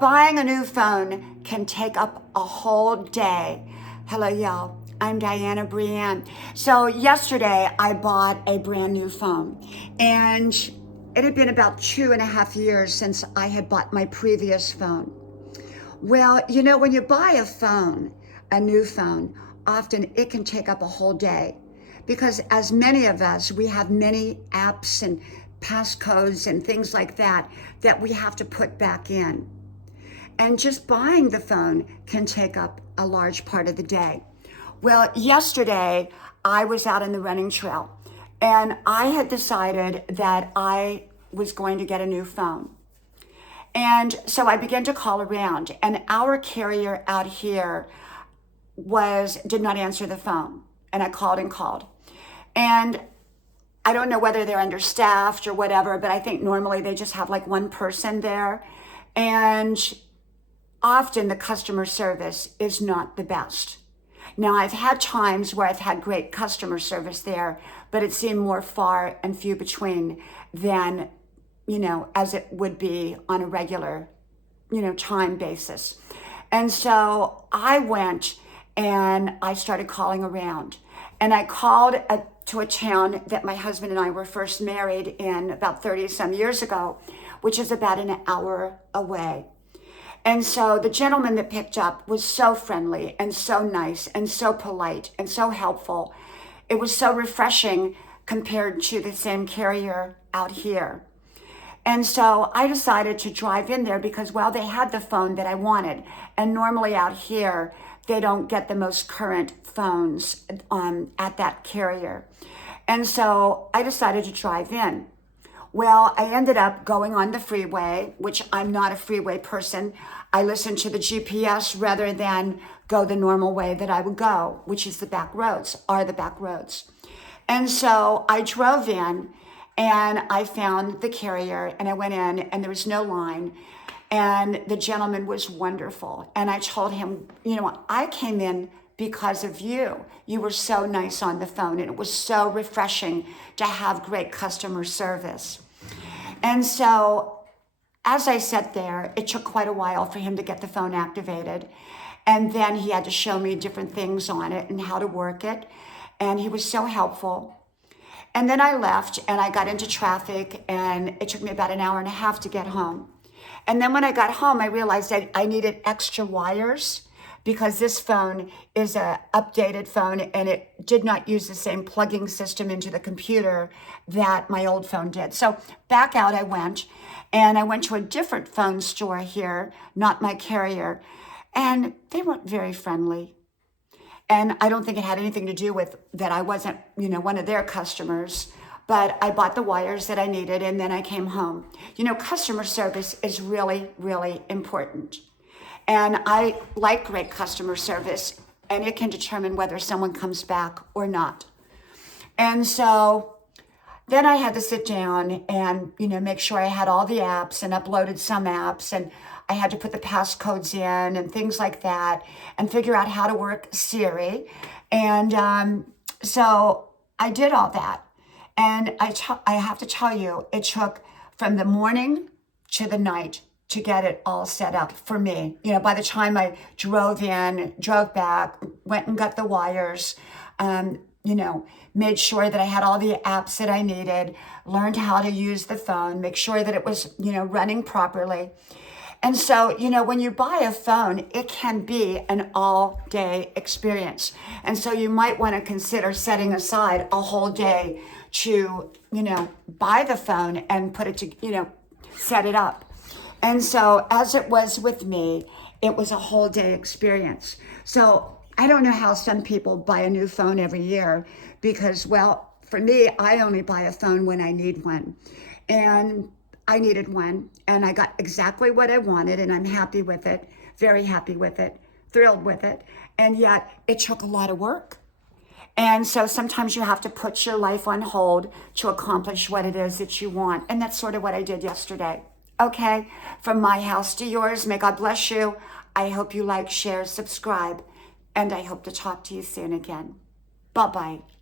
Buying a new phone can take up a whole day. Hello, y'all. I'm Diana Brienne. So yesterday I bought a brand new phone, and it had been about 2.5 years since I had bought my previous phone. Well, when you buy a phone, a new phone, often it can take up a whole day because as many of us, we have many apps and passcodes and things like that we have to put back in. And just buying the phone can take up a large part of the day. Well, yesterday I was out in the running trail and I had decided that I was going to get a new phone. And so I began to call around, and our carrier out here did not answer the phone. And I called and called. And I don't know whether they're understaffed or whatever, but I think normally they just have like one person there. And often the customer service is not the best. Now, I've had times where I've had great customer service there, but it seemed more far and few between than, as it would be on a regular, time basis. And so I went and I started calling around. And I called to a town that my husband and I were first married in about 30 some years ago, which is about an hour away. And so the gentleman that picked up was so friendly and so nice and so polite and so helpful. It was so refreshing compared to the same carrier out here. And so I decided to drive in there because, they had the phone that I wanted. And normally out here, they don't get the most current phones at that carrier. And so I decided to drive in. Well, I ended up going on the freeway, which I'm not a freeway person. I listen to the GPS rather than go the normal way that I would go, which is the back roads. And so I drove in and I found the carrier and I went in and there was no line. And the gentleman was wonderful. And I told him, I came in because of you. You were so nice on the phone and it was so refreshing to have great customer service. And so as I sat there, it took quite a while for him to get the phone activated. And then he had to show me different things on it and how to work it. And he was so helpful. And then I left and I got into traffic and it took me about an hour and a half to get home. And then when I got home, I realized that I needed extra wires because this phone is an updated phone and it did not use the same plugging system into the computer that my old phone did. So back out I went, and I went to a different phone store here, not my carrier, and they weren't very friendly. And I don't think it had anything to do with that I wasn't, one of their customers. But I bought the wires that I needed and then I came home. Customer service is really, really important. And I like great customer service, and it can determine whether someone comes back or not. And so then I had to sit down and, make sure I had all the apps and uploaded some apps, and I had to put the passcodes in and things like that and figure out how to work Siri. And so I did all that. And I have to tell you, it took from the morning to the night to get it all set up for me. By the time I drove in, drove back, went and got the wires, made sure that I had all the apps that I needed, learned how to use the phone, make sure that it was, running properly. And so, when you buy a phone, it can be an all-day experience. And so you might want to consider setting aside a whole day to, buy the phone and put it to, set it up. And so as it was with me, it was a whole day experience. So I don't know how some people buy a new phone every year because, for me, I only buy a phone when I need one. And I needed one, and I got exactly what I wanted, and I'm happy with it, very happy with it, thrilled with it. And yet it took a lot of work. And so sometimes you have to put your life on hold to accomplish what it is that you want. And that's sort of what I did yesterday. Okay, from my house to yours, may God bless you. I hope you like, share, subscribe, and I hope to talk to you soon again. Bye-bye.